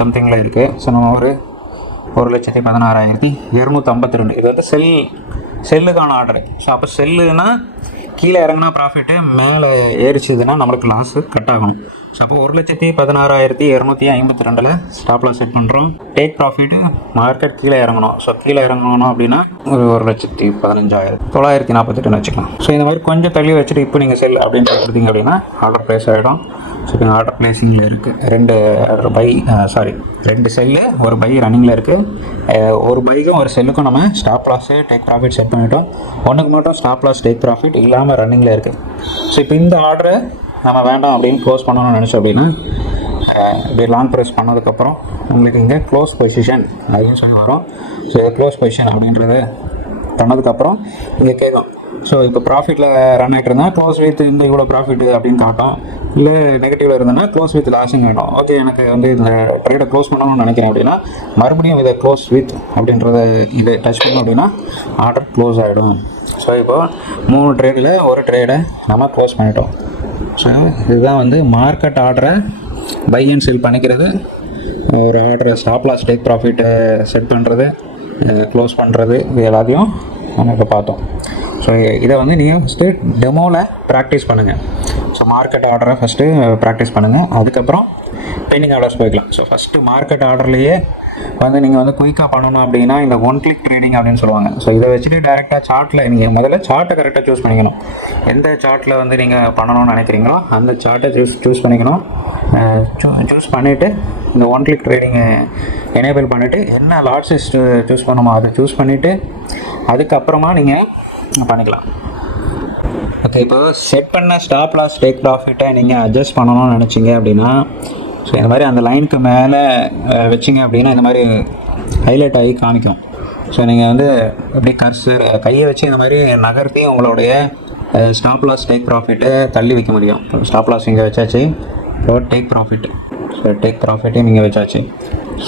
A: சம்திங்கில் இருக்குது ஸோ நம்ம ஒரு ஒரு லட்சத்தி பதினாறாயிரத்தி இரநூத்தி ஐம்பத்தி ரெண்டு இது வந்து செல் செல்லுக்கான ஆர்டர் ஸோ அப்போ செல்லுன்னா கீழே இறங்கினா ப்ராஃபிட்டு மேலே ஏறிச்சதுன்னா நம்மளுக்கு லாஸு கட் ஆகும் ஸோ அப்போ ஒரு லட்சத்தி பதினாறாயிரத்தி இரநூத்தி ஐம்பத்தி ரெண்டில் ஸ்டாப் செட் பண்ணுறோம் டேக் ப்ராஃபிட்டு மார்க்கெட் கீழே இறங்கணும். ஸோ கீழே இறங்கணும் அப்படின்னா ஒரு ஒரு லட்சத்தி பதினஞ்சாயிரம். தொள்ளாயிரத்தி நாற்பத்தெட்டுன்னு வச்சுக்கலாம். ஸோ இந்த மாதிரி கொஞ்சம் தள்ளி வச்சுட்டு இப்போ நீங்கள் செல் அப்படின்னு கொடுத்தீங்க அப்படின்னா ஆர்டர் ப்ளேஸ் ஆகிடும் ஸோ ஆர்டர் பிளேசிங்கில் இருக்குது ரெண்டு பை சாரி ரெண்டு செல்லு ஒரு பை ரன்னிங்கில் இருக்குது ஒரு பைக்கும் ஒரு செல்லுக்கும் நம்ம stop loss take profit set பண்ணிட்டோம். ஒன்றுக்கு மட்டும் ஸ்டாப் லாஸ் டேக் ப்ராஃபிட் இல்லாமல் ரன்னிங்கில் இருக்குது ஸோ இப்போ இந்த ஆர்டரை நம்ம வேண்டாம் அப்படின்னு க்ளோஸ் பண்ணணும்னு நினச்சோம் அப்படின்னா இப்படி லாங் ப்ரெஸ் பண்ணதுக்கப்புறம் உங்களுக்கு இங்கே க்ளோஸ் பொசிஷன் அப்படின்னு சொல்லி வரும். ஸோ இது க்ளோஸ் பொசிஷன் அப்படின்றது பண்ணதுக்கப்புறம் இங்கே கேட்கும் ஸோ இப்போ ப்ராஃபிட்டில் ரன் ஆகிட்டு இருந்தால் க்ளோஸ் வித் இந்த இவ்வளோ ப்ராஃபிட் அப்படின்னு காட்டும். இல்லை நெகட்டிவில் இருந்ததுன்னா க்ளோஸ் வித் லாஸும் காட்டும். ஓகே எனக்கு வந்து இந்த ட்ரேடை க்ளோஸ் பண்ணணும்னு நினைக்கிறேன் அப்படின்னா மறுபடியும் இதை க்ளோஸ் வித் அப்படின்றத இதை டச் பண்ணோம் அப்படின்னா ஆர்டர் க்ளோஸ் ஆகிடும் ஸோ இப்போது மூணு ட்ரேடில் ஒரு ட்ரேடை நம்ம க்ளோஸ் பண்ணிட்டோம். ஸோ இதுதான் வந்து மார்க்கெட் ஆர்டரை பை அண்ட் செல் பண்ணிக்கிறது. ஒரு ஆர்டரை ஸ்டாப் லாஸ் டேக் ப்ராஃபிட்டை செட் பண்ணுறது க்ளோஸ் பண்ணுறது இது எல்லாத்தையும் நம்ம பார்த்தோம். ஸோ இதை வந்து நீங்கள் ஃபஸ்ட்டு டெமோவில் ப்ராக்டிஸ் பண்ணுங்கள் ஸோ மார்க்கெட் ஆர்டரை ஃபஸ்ட்டு ப்ராக்டிஸ் பண்ணுங்கள் அதுக்கப்புறம் பெண்டிங் ஆர்டர்ஸ் போய்க்கலாம். ஸோ ஃபஸ்ட்டு மார்க்கெட் ஆர்டர்லேயே வந்து நீங்கள் வந்து குயிக்காக பண்ணணும் அப்படின்னா இந்த ஒன் கிளிக் ட்ரேடிங் அப்படின்னு சொல்லுவாங்க. ஸோ இதை வச்சுட்டு டேரெக்டாக சார்ட்டில் நீங்கள் முதல்ல சார்ட்டை கரெக்டாக சூஸ் பண்ணிக்கணும். எந்த சார்ட்டில் வந்து நீங்கள் பண்ணணும்னு நினைக்கிறீங்களோ அந்த சார்ட்டை சூஸ் சூஸ் பண்ணிக்கணும். சூஸ் பண்ணிவிட்டு இந்த ஒன் கிளிக் ட்ரேடிங்கை எனேபிள் பண்ணிவிட்டு என்ன லாட்ஸஸ் சூஸ் பண்ணுமோ அதை சூஸ் பண்ணிவிட்டு அதுக்கப்புறமா நீங்கள் பண்ணிக்கலாம். ஓகே இப்போ செட் பண்ண ஸ்டாப் லாஸ் டேக் ப்ராஃபிட்டை நீங்கள் அட்ஜஸ்ட் பண்ணணும்னு நினச்சிங்க அப்படின்னா ஸோ இந்த மாதிரி அந்த லைனுக்கு மேலே வச்சிங்க அப்படின்னா இந்த மாதிரி ஹைலைட் ஆகி காமிக்கும். ஸோ நீங்கள் வந்து அப்படியே கர்சர் கையை வச்சு இந்த மாதிரி நகர்த்தி உங்களுடைய ஸ்டாப் லாஸ் டேக் ப்ராஃபிட்டை தள்ளி வைக்க முடியும். ஸ்டாப் லாஸ் இங்கே வச்சாச்சு. So take profit so take ப்ராஃபிட்டையும் நீங்கள் வச்சாச்சு.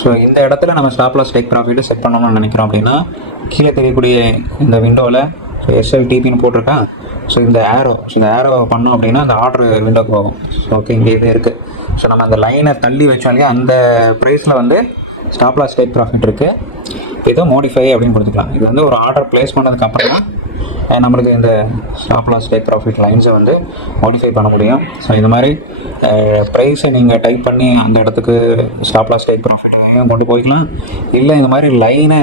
A: ஸோ இந்த இடத்துல நம்ம ஸ்டாப் லாஸ் டேக் ப்ராஃபிட்டை செட் பண்ணணும்னு நினைக்கிறோம் அப்படின்னா கீழே தெரியக்கூடிய இந்த விண்டோவில் ஸோ எஸ்எல்டிபின்னு போட்டிருக்கேன் ஸோ இந்த ஏரோ ஸோ இந்த ஏரோ பண்ணோம் அப்படின்னா அந்த ஆர்டர் விண்டோக்கு போகும். ஸோ ஓகே இங்கே இது இருக்குது ஸோ நம்ம அந்த லைனை தள்ளி வச்சாலே அந்த ப்ரைஸில் வந்து ஸ்டாப் லாஸ் டேக் ப்ராஃபிட் இருக்குது இதை மோடிஃபை அப்படின்னு கொடுத்துக்கலாம். இது வந்து ஒரு ஆர்டர் ப்ளேஸ் பண்ணதுக்கப்புறம் தான் நம்மளுக்கு இந்த ஸ்டாப் லாஸ் டேக் ப்ராஃபிட் லைன்ஸை வந்து மாடிஃபை பண்ண முடியும். ஸோ இந்த மாதிரி ப்ரைஸை நீங்கள் டைப் பண்ணி அந்த இடத்துக்கு ஸ்டாப் லாஸ் டேக் ப்ராஃபிட்டையும் கொண்டு போய்க்கலாம். இல்லை இந்த மாதிரி லைனை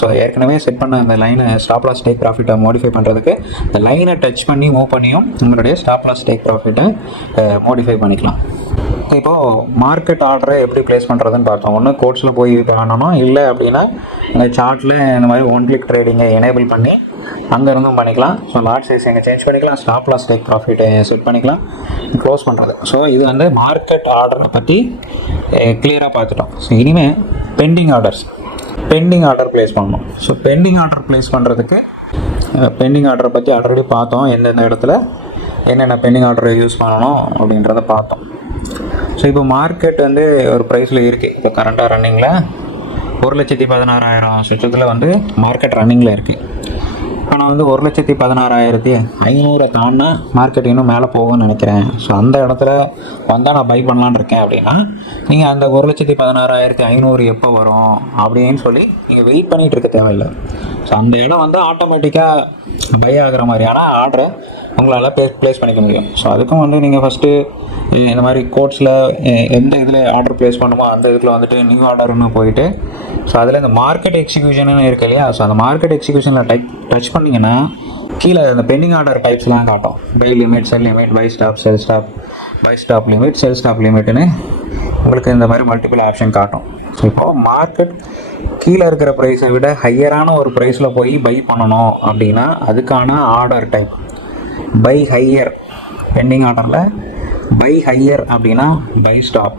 A: ஸோ ஏற்கனவே செட் பண்ண அந்த லைனை ஸ்டாப் லாஸ் டேக் ப்ராஃபிட்டை மாடிஃபை பண்ணுறதுக்கு இந்த லைனை டச் பண்ணி மூவ் பண்ணியும் நம்மளுடைய ஸ்டாப் லாஸ் டேக் ப்ராஃபிட்டை மாடிஃபை பண்ணிக்கலாம். இப்போது மார்க்கெட் ஆர்டரை எப்படி ப்ளேஸ் பண்ணுறதுன்னு பார்த்தோம். ஒன்று கோட்ஸில் போய் பண்ணணும் இல்லை அப்படின்னா இந்த சார்ட்டில் இந்த மாதிரி ஒன் கிளிக் ட்ரேடிங்கை எனேபிள் பண்ணி அங்கேருந்தும் பண்ணிக்கலாம். ஸோ லாட் சைஸ் எங்கே சேஞ்ச் பண்ணிக்கலாம். ஸ்டாப் லாஸ் டேக் ப்ராஃபிட்டை செட் பண்ணிக்கலாம். க்ளோஸ் பண்ணுறது ஸோ இது வந்து மார்க்கெட் ஆர்டரை பற்றி கிளியராக பார்த்துட்டோம். ஸோ இனிமேல் pending orders pending order place பண்ணணும். ஸோ பெண்டிங் ஆர்டர் ப்ளேஸ் பண்ணுறதுக்கு பெண்டிங் ஆர்டரை பற்றி ஆல்ரெடி பார்த்தோம். எந்தெந்த இடத்துல என்னென்ன பெண்டிங் ஆர்டரை யூஸ் பண்ணணும் அப்படின்றத பார்த்தோம். ஸோ இப்போ மார்க்கெட் வந்து ஒரு ப்ரைஸில் இருக்குது இப்போ கரண்ட்டாக ரன்னிங்கில் ஒரு லட்சத்தி பதினாறாயிரம் சுற்றத்தில் வந்து மார்க்கெட் ரன்னிங்கில் இருக்குது இப்போ நான் வந்து ஒரு லட்சத்தி பதினாறாயிரத்தி ஐநூறை தாண்டினா மார்க்கெட் இன்னும் மேலே போகும்னு நினைக்கிறேன். ஸோ அந்த இடத்துல வந்தால் நான் பை பண்ணலான்னு இருக்கேன் அப்படின்னா நீங்கள் அந்த ஒரு லட்சத்தி பதினாறாயிரத்தி ஐநூறு எப்போ வரும் அப்படின்னு சொல்லி நீங்கள் வெயிட் பண்ணிகிட்டு இருக்க தேவையில்லை. ஸோ அந்த இடம் வந்து ஆட்டோமேட்டிக்காக பை ஆகிற மாதிரியான ஆர்டரை உங்களால் ப்ளே ப்ளேஸ் பண்ணிக்க முடியும். ஸோ அதுக்கும் வந்து நீங்கள் ஃபஸ்ட்டு இந்த மாதிரி கோட்ஸில் எந்த இதில் ஆர்டர் ப்ளேஸ் பண்ணுமோ அந்த இதில் வந்துட்டு நியூ ஆர்டர்னு போயிட்டு ஸோ அதில் இந்த மார்க்கெட் எக்ஸிக்யூஷன் இருக்கு இல்லையா? ஸோ அந்த மார்க்கெட் எக்ஸிக்யூஷனில் டைப் டச் பண்ணிங்கன்னா கீழே இந்த பெண்டிங் ஆர்டர் டைப்ஸ்லாம் காட்டும். Buy limit sell limit buy stop sell stop buy stop limit sell stop லிமிட்னு உங்களுக்கு இந்த மாதிரி மல்டிபிள் ஆப்ஷன் காட்டும். ஸோ இப்போது மார்க்கெட் கீழே இருக்கிற ப்ரைஸை விட ஹையரான ஒரு ப்ரைஸில் போய் பை பண்ணணும் அப்படின்னா அதுக்கான order type buy higher pending ஆர்டரில் பை ஹையர் அப்படின்னா பை ஸ்டாப்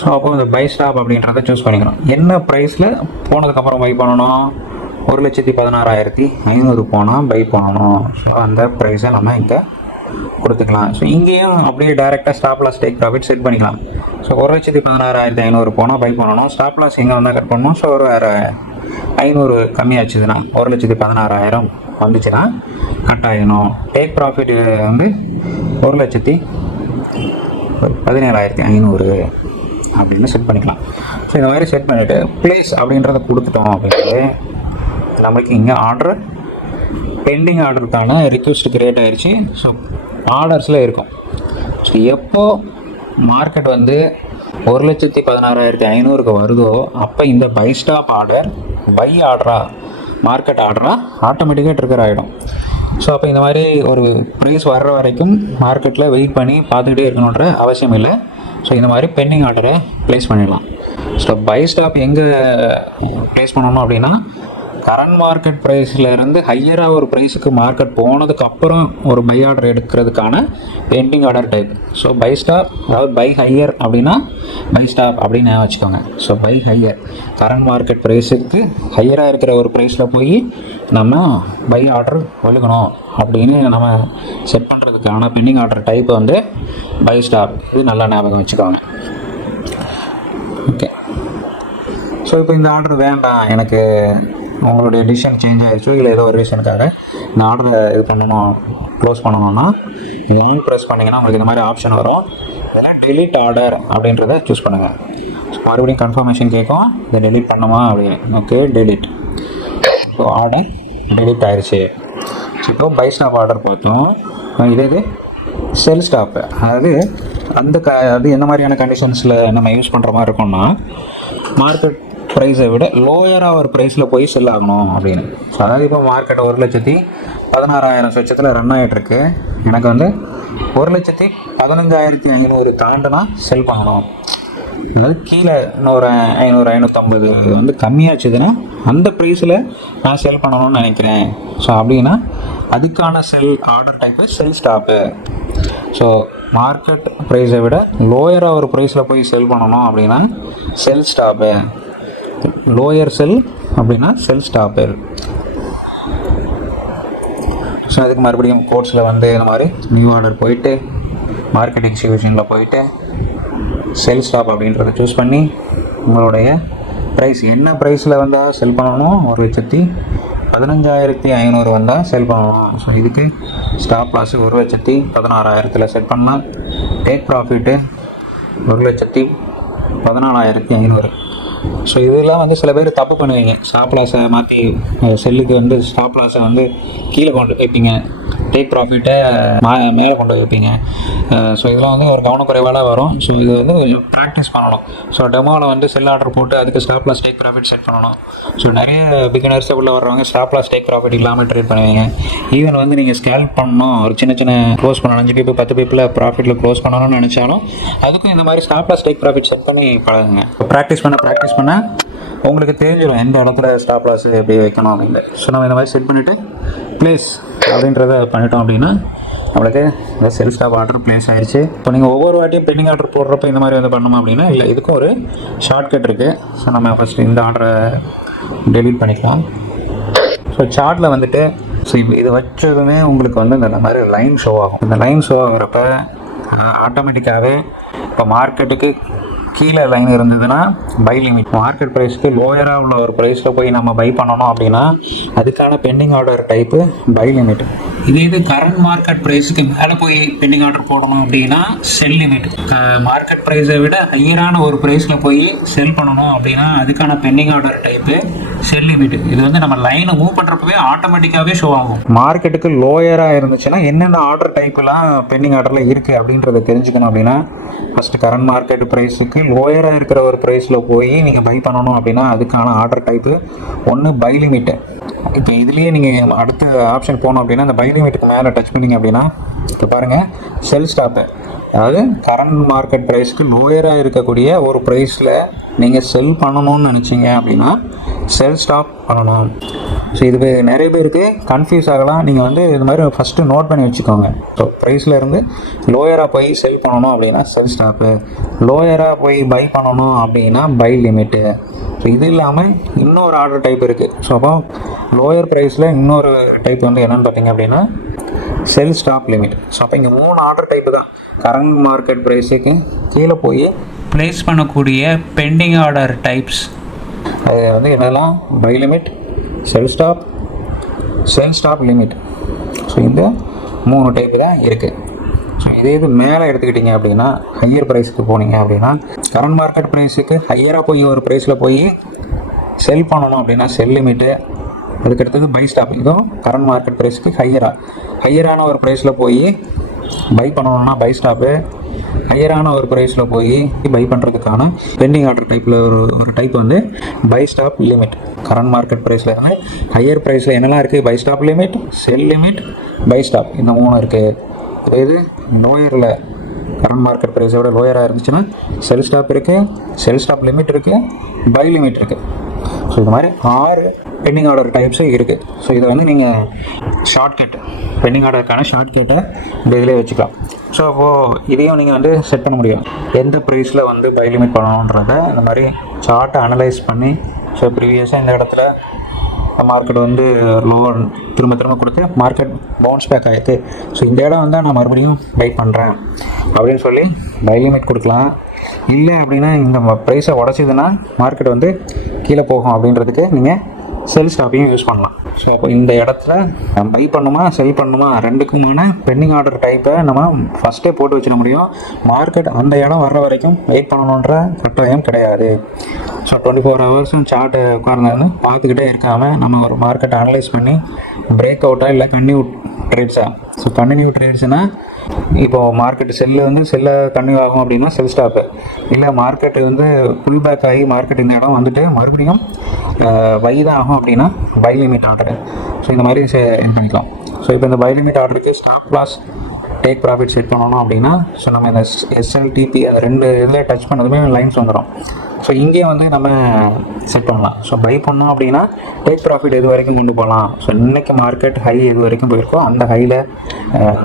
A: ஸோ அப்போ இந்த பை ஸ்டாப் அப்படின்றத சூஸ் பண்ணிக்கணும். என்ன ப்ரைஸில் போனதுக்கப்புறம் பை பண்ணணும் ஒரு லட்சத்தி பதினாறாயிரத்தி ஐநூறு போனால் பை பண்ணணும். ஸோ அந்த ப்ரைஸை நம்ம இங்கே கொடுத்துக்கலாம். ஸோ இங்கேயும் அப்படியே டேரெக்டாக stop loss take profit set பண்ணிக்கலாம். ஸோ ஒரு லட்சத்தி பதினாறாயிரத்தி ஐநூறு போனால் பை பண்ணணும். ஸ்டாப் லாஸ் எங்கே வந்தால் கட் பண்ணணும்? ஸோ ஒரு வேறு ஐநூறு கம்மியாச்சுதுன்னா ஒரு லட்சத்தி பதினாறாயிரம் வந்துச்சுன்னா கட் ஆகணும் டேக் ப்ராஃபிட் வந்து ஒரு லட்சத்தி பதினேழாயிரத்தி ஐநூறு அப்படின்னு செட் பண்ணிக்கலாம். ஸோ இந்த மாதிரி செட் பண்ணிவிட்டு ப்ளேஸ் அப்படின்றத கொடுத்துட்டோம் அப்படின்ட்டு நம்மளுக்கு இங்கே ஆர்டர் பெண்டிங் ஆர்டருக்கான ரிக்வெஸ்ட் கிரியேட் ஆகிடுச்சு ஸோ ஆர்டர்ஸில் இருக்கும். ஸோ எப்போ மார்க்கெட் வந்து ஒரு லட்சத்தி பதினாறாயிரத்தி ஐநூறுக்கு வருதோ அப்போ இந்த பை ஸ்டாப் ஆர்டர் பை ஆர்டராக மார்க்கெட் ஆர்டராக ஆட்டோமேட்டிக்காக ட்ரிகர் ஆகிடும் ஸோ அப்போ இந்த மாதிரி ஒரு ப்ரைஸ் வர்ற வரைக்கும் மார்க்கெட்டில் வெயிட் பண்ணி பார்த்துக்கிட்டே இருக்கணுன்ற அவசியம் இல்லை. ஸோ இந்த மாதிரி பெண்டிங் ஆர்டரை ப்ளேஸ் பண்ணிடலாம். ஸோ பை ஸ்டாப் எங்கே ப்ளேஸ் பண்ணணும் அப்படின்னா கரண்ட் மார்க்கெட் ப்ரைஸில் இருந்து ஹையராக ஒரு ப்ரைஸுக்கு மார்க்கெட் போனதுக்கு அப்புறம் ஒரு பை ஆர்டர் எடுக்கிறதுக்கான pending order type so buy stop அதாவது பை ஹையர் அப்படின்னா பை ஸ்டாப் அப்படின்னு வச்சுக்கோங்க. So buy higher current market ப்ரைஸுக்கு ஹையராக இருக்கிற ஒரு ப்ரைஸில் போய் நம்ம பை ஆர்டர் ஒழுகணும் அப்படின்னு நம்ம செட் பண்ணுறதுக்கான பெண்டிங் ஆர்டர் டைப் வந்து பை ஸ்டாப் இது நல்லா ஞாபகம் வச்சுக்கோங்க. ஓகே ஸோ இப்போ இந்த ஆர்டர் வேண்டாம். எனக்கு உங்களுடைய டிசிஷன் சேஞ்ச் ஆயிடுச்சு இல்லை ஏதோ ஒரு ரீசனுக்காக இந்த ஆர்டரை இது பண்ணணும் க்ளோஸ் பண்ணணும்னா லாங் ப்ரெஸ் பண்ணிங்கன்னா உங்களுக்கு இந்த மாதிரி ஆப்ஷன் வரும். இதெல்லாம் டெலிட் ஆர்டர் அப்படின்றத சூஸ் பண்ணுங்கள் மறுபடியும் கன்ஃபர்மேஷன் கேட்கும். இதை டெலிட் பண்ணுமா அப்படின்னு okay delete so order delete ஆயிடுச்சு இப்போ பை ஸ்டாப் ஆர்டர் பார்த்தோம். இதே இது செல் ஸ்டாப்பு அதாவது அந்த க அது என்ன மாதிரியான கண்டிஷன்ஸில் நம்ம யூஸ் பண்ணுற மாதிரி இருக்கோம்னா மார்க்கெட் ப்ரைஸை விட லோயராக ஒரு ப்ரைஸில் போய் செல் ஆகணும் அப்படின்னு. ஸோ அதாவது இப்போ மார்க்கெட் ஒரு லட்சத்தி பதினாறாயிரம் சொச்சத்தில் ரன் ஆகிட்டுருக்கு எனக்கு வந்து ஒரு லட்சத்தி பதினஞ்சாயிரத்தி ஐநூறு தாண்டினா செல் பண்ணணும். அதாவது கீழே இன்னொரு ஐநூறு ஐநூற்றம்பது வந்து கம்மியாச்சுதுன்னா அந்த ப்ரைஸில் நான் செல் பண்ணணும்னு நினைக்கிறேன். ஸோ அப்படின்னா அதுக்கான sell order type sell stop so market ப்ரைஸை விட லோயராக ஒரு ப்ரைஸில் போய் செல் பண்ணணும் அப்படின்னா செல் ஸ்டாப்பு லோயர் செல் அப்படின்னா செல் ஸ்டாப்பர் ஸோ அதுக்கு மறுபடியும் கோர்ஸில் வந்து இந்த மாதிரி நியூ ஆர்டர் போயிட்டு மார்க்கெட் எக்ஸிபிஷனில் போயிட்டு செல் ஸ்டாப் அப்படின்றத சூஸ் பண்ணி உங்களுடைய ப்ரைஸ் என்ன ப்ரைஸில் வந்தால் செல் பண்ணணும் ஒரு லட்சத்தி பதினஞ்சாயிரத்தி ஐநூறு வந்தால் செல் பண்ணணும் ஸோ இதுக்கு ஸ்டாப் லாஸ் ஒரு லட்சத்தி பதினாறாயிரத்தில் செட் பண்ணால் டேக் ப்ராஃபிட்டு ஒரு லட்சத்தி பதினாலாயிரத்தி ஐநூறு. ஸோ இதெல்லாம் வந்து சில பேர் தப்பு பண்ணுவீங்க. ஸ்டாப் லாஸை மாற்றி செல்லுக்கு வந்து ஸ்டாப் லாஸை வந்து கீழே கொண்டு வைப்பீங்க டேக் ப்ராஃபிட்டை மா மேலே கொண்டு போய் வைப்பீங்க ஸோ இதெல்லாம் வந்து ஒரு கவனக்குறைவால வரும். ஸோ இது வந்து கொஞ்சம் ப்ராக்டிஸ் பண்ணணும். ஸோ டெமோவில் வந்து செல் ஆர்டர் போட்டு அதுக்கு stop loss take profit set பண்ணணும். ஸோ நிறைய பிகினர்ஸ் உள்ள வர்றவங்க ஸ்டாப்லாஸ் டேக் ப்ராஃபிட் இல்லாமல் ட்ரேட் பண்ணுவீங்க. ஈவன் வந்து நீங்கள் ஸ்கேல் பண்ணணும். ஒரு சின்ன சின்ன க்ளோஸ் பண்ணணும். அஞ்சு பீப்பு பத்து பீப்பில் ப்ராஃபிட்டில் க்ளோஸ் பண்ணணும்னு நினச்சாலும் அதுக்கும் இந்த மாதிரி ஸ்டாப்லாஸ் டேக் ப்ராஃபிட் செட் பண்ணி பழகுங்க. ப்ராக்டிஸ் பண்ண ப்ராக்டிஸ் பண்ண உங்களுக்கு தெரிஞ்சிடும் எந்த இடத்துல ஸ்டாப் லாஸ் எப்படி வைக்கணும் அப்படின்னு. ஸோ நம்ம இந்த மாதிரி செட் பண்ணிவிட்டு ப்ளேஸ் அப்படின்றத பண்ணிட்டோம் அப்படின்னா நம்மளுக்கு இந்த செல் ஸ்டாப் ஆர்டர் ப்ளேஸ் ஆயிடுச்சு இப்போ நீங்கள் ஒவ்வொரு வாட்டியும் பெண்டிங் ஆர்டர் போடுறப்ப இந்த மாதிரி வந்து பண்ணணும் அப்படின்னா இல்லை இதுக்கும் ஒரு ஷார்ட்கட் இருக்குது ஸோ நம்ம ஃபஸ்ட்டு இந்த ஆர்டரை டெலீட் பண்ணிக்கலாம். ஸோ சார்ட்டில் வந்துட்டு ஸோ இப்போ இது வச்சதுமே உங்களுக்கு வந்து இந்த மாதிரி லைன் ஷோ ஆகும். இந்த லைன் ஷோ ஆகுறப்ப ஆட்டோமேட்டிக்காகவே இப்போ மார்க்கெட்டுக்கு கீழே லைன் இருந்ததுன்னா பை லிமிட் மார்க்கெட் ப்ரைஸ்க்கு லோயராக உள்ள ஒரு ப்ரைஸில் போய் நம்ம பை பண்ணணும் அப்படின்னா அதுக்கான pending order type buy limit இதே இது கரண்ட் மார்க்கெட் ப்ரைஸுக்கு மேலே போய் பெண்டிங் ஆர்டர் போடணும் அப்படின்னா செல் லிமிட் மார்க்கெட் ப்ரைஸை விட ஹையரான ஒரு ப்ரைஸில் போய் செல் பண்ணணும் அப்படின்னா அதுக்கான pending order type sell limit இது வந்து நம்ம லைனை மூவ் பண்ணுறப்பவே ஆட்டோமேட்டிக்காகவே ஷோ ஆகும். மார்க்கெட்டுக்கு லோயராக இருந்துச்சுன்னா என்னென்ன ஆர்டர் டைப்லாம் பெண்டிங் ஆர்டரில் இருக்குது அப்படின்றத தெரிஞ்சுக்கணும் அப்படின்னா ஃபஸ்ட்டு கரண்ட் மார்க்கெட் ப்ரைஸுக்கு லோயராக இருக்கிற ஒரு ப்ரைஸில் போய் நீங்கள் பை பண்ணணும் அப்படின்னா அதுக்கான ஆர்டர் டைப்பு ஒன்று பை லிமிட்டு இப்போ இதுலேயே நீங்கள் அடுத்த ஆப்ஷன் போனோம் அப்படின்னா அந்த பை லிமிட்டுக்கு மேலே டச் பண்ணிங்க அப்படின்னா இப்போ பாருங்கள் செல் ஸ்டாப்பு அதாவது கரண்ட் மார்க்கெட் ப்ரைஸ்க்கு லோயராக இருக்கக்கூடிய ஒரு ப்ரைஸில் நீங்கள் செல் பண்ணணும்னு நினச்சிங்க அப்படின்னா செல் ஸ்டாப் பண்ணணும் ஸோ இது நிறைய பேருக்கு கன்ஃபியூஸ் ஆகலாம். நீங்கள் வந்து இது மாதிரி ஃபஸ்ட்டு நோட் பண்ணி வச்சுக்கோங்க. ஸோ ப்ரைஸில் இருந்து லோயராக போய் செல் பண்ணணும் அப்படின்னா செல் ஸ்டாப்பு லோயராக போய் பை பண்ணணும் அப்படின்னா பை லிமிட்டு ஸோ இது இல்லாமல் இன்னொரு ஆர்டர் டைப் இருக்குது ஸோ அப்போ லோயர் ப்ரைஸில் இன்னொரு டைப் வந்து என்னென்னு பார்த்தீங்க அப்படின்னா செல் ஸ்டாப் லிமிட் ஸோ அப்போ இங்கே மூணு ஆர்டர் டைப்பு தான். கரண்ட் மார்க்கெட் ப்ரைஸுக்கு கீழே போய் ப்ளேஸ் பண்ணக்கூடிய பெண்டிங் ஆர்டர் டைப்ஸ் அது வந்து என்னெல்லாம்? Buy limit sell stop sell stop limit so இந்த மூணு டைப்பு தான் இருக்குது ஸோ இதே இது மேலே எடுத்துக்கிட்டிங்க அப்படின்னா ஹையர் ப்ரைஸுக்கு போனீங்க அப்படின்னா கரண்ட் மார்க்கெட் ப்ரைஸுக்கு ஹையராக போய் ஒரு ப்ரைஸில் போய் செல் பண்ணணும் அப்படின்னா செல் லிமிட்டு அதுக்கடுத்தது பை ஸ்டாப் இதுவும் கரண்ட் மார்க்கெட் ப்ரைஸுக்கு ஹையராக ஹையரான ஒரு ப்ரைஸில் போய் பை பண்ணணும்னா பை ஸ்டாப்பு ஹையரான ஒரு ப்ரைஸில் போய் பை பண்ணுறதுக்கான பெண்டிங் ஆர்டர் டைப்பில் ஒரு ஒரு டைப் வந்து buy stop limit current market ப்ரைஸில் இருந்து ஹையர் ப்ரைஸில் என்னெல்லாம் இருக்குது buy stop limit sell limit buy stop இந்த மூணு இருக்குது அதாவது இது லோயரில் கரண்ட் மார்க்கெட் ப்ரைஸை விட லோயராக இருந்துச்சுன்னா செல் ஸ்டாப் இருக்குது செல் ஸ்டாப் லிமிட் இருக்குது பை லிமிட் இருக்குது ஸோ இது மாதிரி ஆறு பெண்டிங் ஆர்டர் டைப்ஸும் இருக்குது ஸோ இதை வந்து நீங்கள் ஷார்ட்கட் பெண்டிங் ஆர்டருக்கான ஷார்ட்கட்டை இந்த இதிலே வச்சுக்கலாம். ஸோ அப்போது இதையும் நீங்கள் வந்து செட் பண்ண முடியும். எந்த ப்ரைஸில் வந்து பை லிமிட் பண்ணணுன்றத இந்த மாதிரி சார்ட்டை அனலைஸ் பண்ணி ஸோ ப்ரீவியஸாக இந்த இடத்துல மார்க்கெட் வந்து லோன் திரும்ப திரும்ப கொடுத்து மார்க்கெட் பவுன்ஸ் பேக் ஆகிடுது ஸோ இந்த இடம் வந்து நான் மறுபடியும் பை பண்ணுறேன் அப்படின்னு சொல்லி பை லிமிட் கொடுக்கலாம். இல்லை அப்படின்னா இந்த ப்ரைஸை உடச்சிதுன்னா மார்க்கெட் வந்து கீழே போகும் அப்படின்றதுக்கு நீங்கள் செல் ஸ்டாப்பையும் யூஸ் பண்ணலாம். ஸோ அப்போ இந்த இடத்துல பை பண்ணுமா செல் பண்ணுமா ரெண்டுக்குமான பெண்டிங் ஆர்டர் டைப்பை நம்ம ஃபஸ்ட்டே போட்டு வச்சிட முடியும். மார்க்கெட் அந்த இடம் வர்ற வரைக்கும் வெயிட் பண்ணணுன்ற கட்டாயம் கிடையாது. ஸோ டுவெண்ட்டி ஃபோர் ஹவர்ஸும் சார்ட்டு உட்கார்ந்து பார்த்துக்கிட்டே இருக்காமல் நம்ம ஒரு மார்க்கெட்டை அனலைஸ் பண்ணி பிரேக் அவுட்டா இல்லை கன்னியூ ட்ரேட்ஸா ஸோ கன்னியூ ட்ரேட்ஸ்னால் இப்போ மார்க்கெட் செல்லு வந்து செல்ல கன்னியூ ஆகும் அப்படின்னா செல் ஸ்டாப்பு இல்லை மார்க்கெட் வந்து புல் பேக் ஆகி மார்க்கெட் இந்த இடம் வந்துட்டு மறுபடியும் பை தான் ஆகும் அப்படின்னா பை லிமிட் ஆர்டர் ஸோ இந்த மாதிரி செ- இது பண்ணிக்கலாம். ஸோ இப்போ இந்த பை லிமிட் ஆர்டருக்கு stop loss take profit set பண்ணணும் அப்படின்னா ஸோ நம்ம இந்த எஸ்எல்டிபி அந்த ரெண்டு இதில் டச் பண்ணதுமே லைன்ஸ் வந்துடும் ஸோ இங்கேயே வந்து நம்ம செட் பண்ணலாம். ஸோ பை பண்ணோம் அப்படின்னா டேக் ப்ராஃபிட் எது வரைக்கும் கொண்டு போகலாம்? ஸோ இன்றைக்கி மார்க்கெட் ஹை எது வரைக்கும் போயிருக்கோ அந்த ஹையில்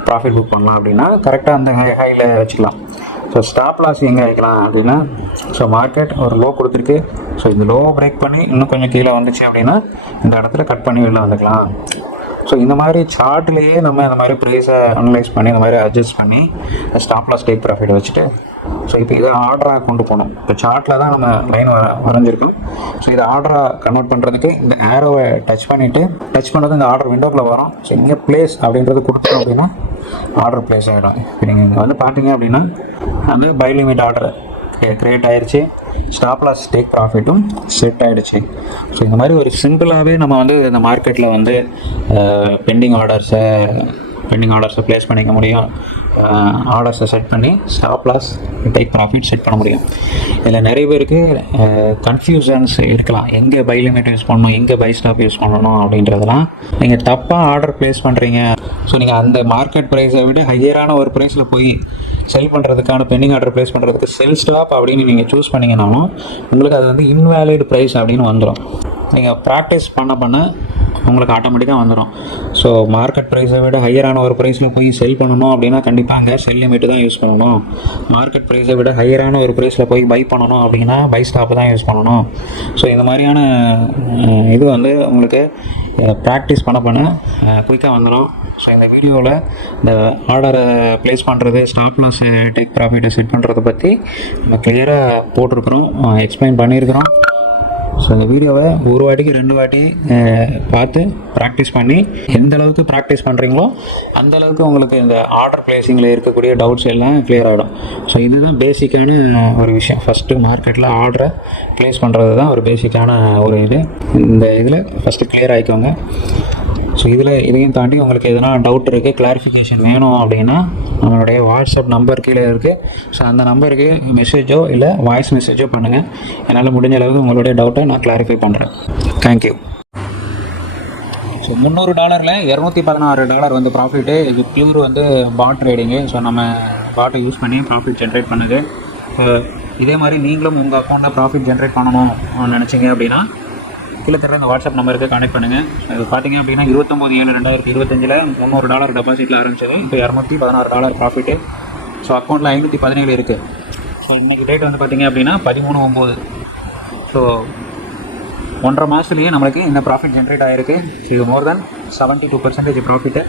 A: ப்ராஃபிட் புக் பண்ணலாம் அப்படின்னா கரெக்டாக அந்த ஹை ஹையில் வச்சுக்கலாம். ஸோ ஸ்டாப் லாஸ் எங்கே வைக்கலாம் அப்படின்னா ஸோ மார்க்கெட் ஒரு லோ கொடுத்துருக்கு. ஸோ இந்த லோ பிரேக் பண்ணி இன்னும் கொஞ்சம் கீழே வந்துச்சு அப்படின்னா இந்த இடத்துல கட் பண்ணி வெளில வந்துக்கலாம். ஸோ இந்த மாதிரி சார்ட்லேயே நம்ம இந்த மாதிரி ப்ரைஸை அனலைஸ் பண்ணி இந்த மாதிரி அட்ஜஸ்ட் பண்ணி ஸ்டாப் லாஸ் டேக் ப்ராஃபிட் வச்சுட்டு ஸோ இப்போ இதை ஆர்டராக கொண்டு போகணும். இப்போ சார்ட்டில் தான் நம்ம லைன் வர வரைஞ்சிருக்கோம். ஸோ இதை ஆர்டராக கன்வெர்ட் பண்ணுறதுக்கு இந்த ஆரோவை டச் பண்ணிவிட்டு டச் பண்ணுறது இந்த ஆர்டர் விண்டோக்குள்ள வரும். ஸோ இங்கே பிளேஸ் அப்படின்றது கொடுத்தோம் அப்படின்னா ஆர்டர் பிளேஸ் ஆகிடும் இப்போ நீங்கள் இங்கே வந்து பார்த்தீங்க அப்படின்னா அது பை லிமிட் ஆர்டர் கிரியேட் ஆயிருச்சு. ஸ்டாப் லாஸ் டேக் ப்ராஃபிட்டும் செட் ஆகிடுச்சி ஸோ இந்த மாதிரி ஒரு சிம்பிளாகவே நம்ம வந்து இந்த மார்க்கெட்டில் வந்து பெண்டிங் ஆர்டர்ஸை பெண்டிங் ஆர்டர்ஸை ப்ளேஸ் பண்ணிக்க முடியும். ஆர்டர்ஸை செட் பண்ணி stop loss take profit set பண்ண முடியும். இதில் நிறைய பேருக்கு கன்ஃபியூஷன்ஸ் இருக்கலாம். எங்கே பை லிமிட் யூஸ் பண்ணணும் எங்கே பை ஸ்டாப் யூஸ் பண்ணணும் அப்படின்றதெல்லாம் நீங்கள் தப்பாக ஆர்டர் ப்ளேஸ் பண்ணுறீங்க ஸோ நீங்கள் அந்த மார்க்கெட் ப்ரைஸை விட ஹையரான ஒரு ப்ரைஸில் போய் செல் பண்ணுறதுக்கான பெண்டிங் ஆர்டர் ப்ளேஸ் பண்ணுறதுக்கு செல் ஸ்டாப் அப்படின்னு நீங்கள் சூஸ் பண்ணிங்கனாலும் உங்களுக்கு அது வந்து இன்வேலிட் ப்ரைஸ் அப்படின்னு வந்துடும் நீங்கள் ப்ராக்டிஸ் பண்ண பண்ண உங்களுக்கு ஆட்டோமேட்டிக்காக வந்துடும் ஸோ மார்க்கெட் ப்ரைஸை விட ஹையரான ஒரு ப்ரைஸில் போய் செல் பண்ணணும் அப்படின்னா கண்டிப்பாக அங்கே செல் லிமிட் தான் யூஸ் பண்ணணும். மார்க்கெட் ப்ரைஸை விட ஹையரான ஒரு ப்ரைஸில் போய் பை பண்ணணும் அப்படின்னா பை ஸ்டாப் தான் யூஸ் பண்ணணும். ஸோ இந்த மாதிரியான இது வந்து உங்களுக்கு ப்ராக்டிஸ் பண்ண பண்ண குயிக்காக வந்துடும் ஸோ இந்த வீடியோவில் இந்த ஆர்டரை ப்ளேஸ் பண்ணுறது ஸ்டாப் லாஸ் டேக் ப்ராஃபிட்டை செட் பண்ணுறதை பற்றி நம்ம கிளியராக போட்டிருக்கிறோம். எக்ஸ்பிளைன் பண்ணியிருக்கிறோம். ஸோ இந்த வீடியோவை ஒரு வாட்டிக்கு ரெண்டு வாட்டி பார்த்து ப்ராக்டிஸ் பண்ணி எந்த அளவுக்கு ப்ராக்டிஸ் பண்ணுறீங்களோ அந்த அளவுக்கு உங்களுக்கு இந்த ஆர்டர் பிளேசிங்கில் இருக்கக்கூடிய டவுட்ஸ் எல்லாம் கிளியர் ஆகிடும் ஸோ இதுதான் பேசிக்கான ஒரு விஷயம். ஃபஸ்ட்டு மார்க்கெட்டில் ஆர்டரை ப்ளேஸ் பண்ணுறது தான் ஒரு பேசிக்கான ஒரு இது. இந்த இதில் ஃபஸ்ட்டு கிளியர் ஆகிக்கோங்க ஸோ இதில் இதையும் தாண்டி உங்களுக்கு எதனா டவுட் இருக்குது கிளாரிஃபிகேஷன் வேணும் அப்படின்னா நம்மளுடைய வாட்ஸ்அப் நம்பர் கீழே இருக்குது ஸோ அந்த நம்பருக்கு மெசேஜோ இல்லை வாய்ஸ் மெசேஜோ பண்ணுங்கள் என்னால் முடிஞ்ச அளவுக்கு உங்களுடைய டவுட்டை நான் கிளாரிஃபை பண்ணுறேன் தேங்க்யூ ஸோ முந்நூறு டாலரில் இரநூத்தி பதினாறு டாலர் வந்து ப்ராஃபிட்டு இது பியூர் வந்து பாட் ட்ரேடிங்கு ஸோ நம்ம பாட்டை யூஸ் பண்ணி ப்ராஃபிட் ஜென்ரேட் பண்ணுது இதே மாதிரி நீங்களும் உங்கள் அக்கௌண்ட்டில் ப்ராஃபிட் ஜென்ரேட் பண்ணணும் நினச்சிங்க அப்படின்னா கீழே தர இந்த வாட்ஸ்அப் நம்பருக்கு கனெக்ட் பண்ணுங்கள் இது பார்த்தீங்க அப்படின்னா இருபத்தொம்போது ஏழு ரெண்டாயிரத்தி இருபத்தஞ்சில் முந்நூறு டாலர் டெபாசிட்டில் ஆரம்பிச்சது. இப்போ இரநூத்தி பதினாறு டாலர் ப்ராஃபிட்டு ஸோ அக்கௌண்ட்டில் ஐநூற்றி பதினேழு இருக்குது ஸோ இன்றைக்கி டேட் வந்து பார்த்தீங்க அப்படின்னா பதிமூணு ஒம்பது. ஸோ ஒன்றரை மாதத்துலேயே நம்மளுக்கு இந்த ப்ராஃபிட் ஜென்ரேட் ஆகிருக்கு இது more than seventy two percentage profit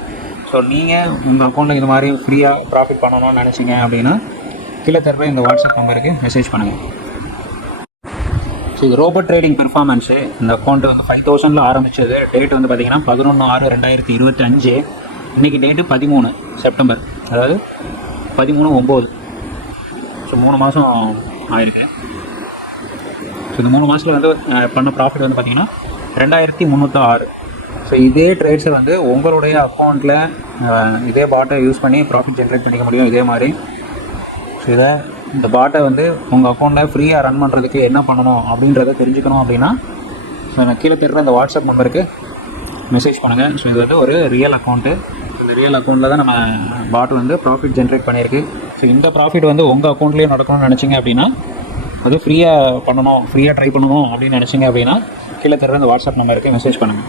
A: so நீங்கள் உங்கள் அக்கௌண்ட்டில் இது மாதிரி ஃப்ரீயாக ப்ராஃபிட் பண்ணணும்னு நினச்சிங்க அப்படின்னா கீழே தரப்ப இந்த வாட்ஸ்அப் நம்பருக்கு மெசேஜ் பண்ணுங்கள் ஸோ இது ரோபோட் ட்ரேடிங் பெர்ஃபார்மன்ஸு இந்த அக்கௌண்ட் வந்து ஃபைவ் தௌசண்டில் ஆரம்பிச்சது. டேட் வந்து பார்த்தீங்கன்னா பதினொன்று ஆறு ரெண்டாயிரத்தி இருபத்தி அஞ்சு. இன்றைக்கி டேட்டு பதிமூணு செப்டம்பர் அதாவது பதிமூணு ஒம்பது. ஸோ மூணு மாதம் ஆயிருக்கு. ஸோ இந்த மூணு மாதத்தில் வந்து பண்ண ப்ராஃபிட் வந்து பார்த்தீங்கன்னா ரெண்டாயிரத்தி முந்நூற்றி ஆறு. ஸோ இதே ட்ரேட்ஸை வந்து உங்களுடைய அக்கௌண்ட்டில் இதே பாட்டை யூஸ் பண்ணி ப்ராஃபிட் ஜென்ரேட் பண்ணிக்க முடியும். இதே மாதிரி. ஸோ இதை இந்த பாட்டை வந்து உங்கள் அக்கௌண்ட்டில் ஃப்ரீயாக ரன் பண்ணுறதுக்கு என்ன பண்ணணும் அப்படின்றத தெரிஞ்சுக்கணும் அப்படின்னா ஸோ நான் கீழே தெரிகிற இந்த வாட்ஸ்அப் நம்பருக்கு மெசேஜ் பண்ணுங்கள் ஸோ இது வந்து ஒரு ரியல் அக்கௌண்ட்டு இந்த ரியல் அக்கௌண்ட்டில் தான் நம்ம பாட் வந்து ப்ராஃபிட் ஜென்ரேட் பண்ணியிருக்கு. ஸோ இந்த ப்ராஃபிட் வந்து உங்கள் அக்கௌண்ட்லேயே நடக்கணும்னு நினச்சிங்க அப்படின்னா அது ஃப்ரீயாக பண்ணணும் ஃப்ரீயாக ட்ரை பண்ணணும் அப்படின்னு நினச்சிங்க அப்படின்னா கீழே தெரியுற அந்த வாட்ஸ்அப் நம்பருக்கு மெசேஜ் பண்ணுங்கள்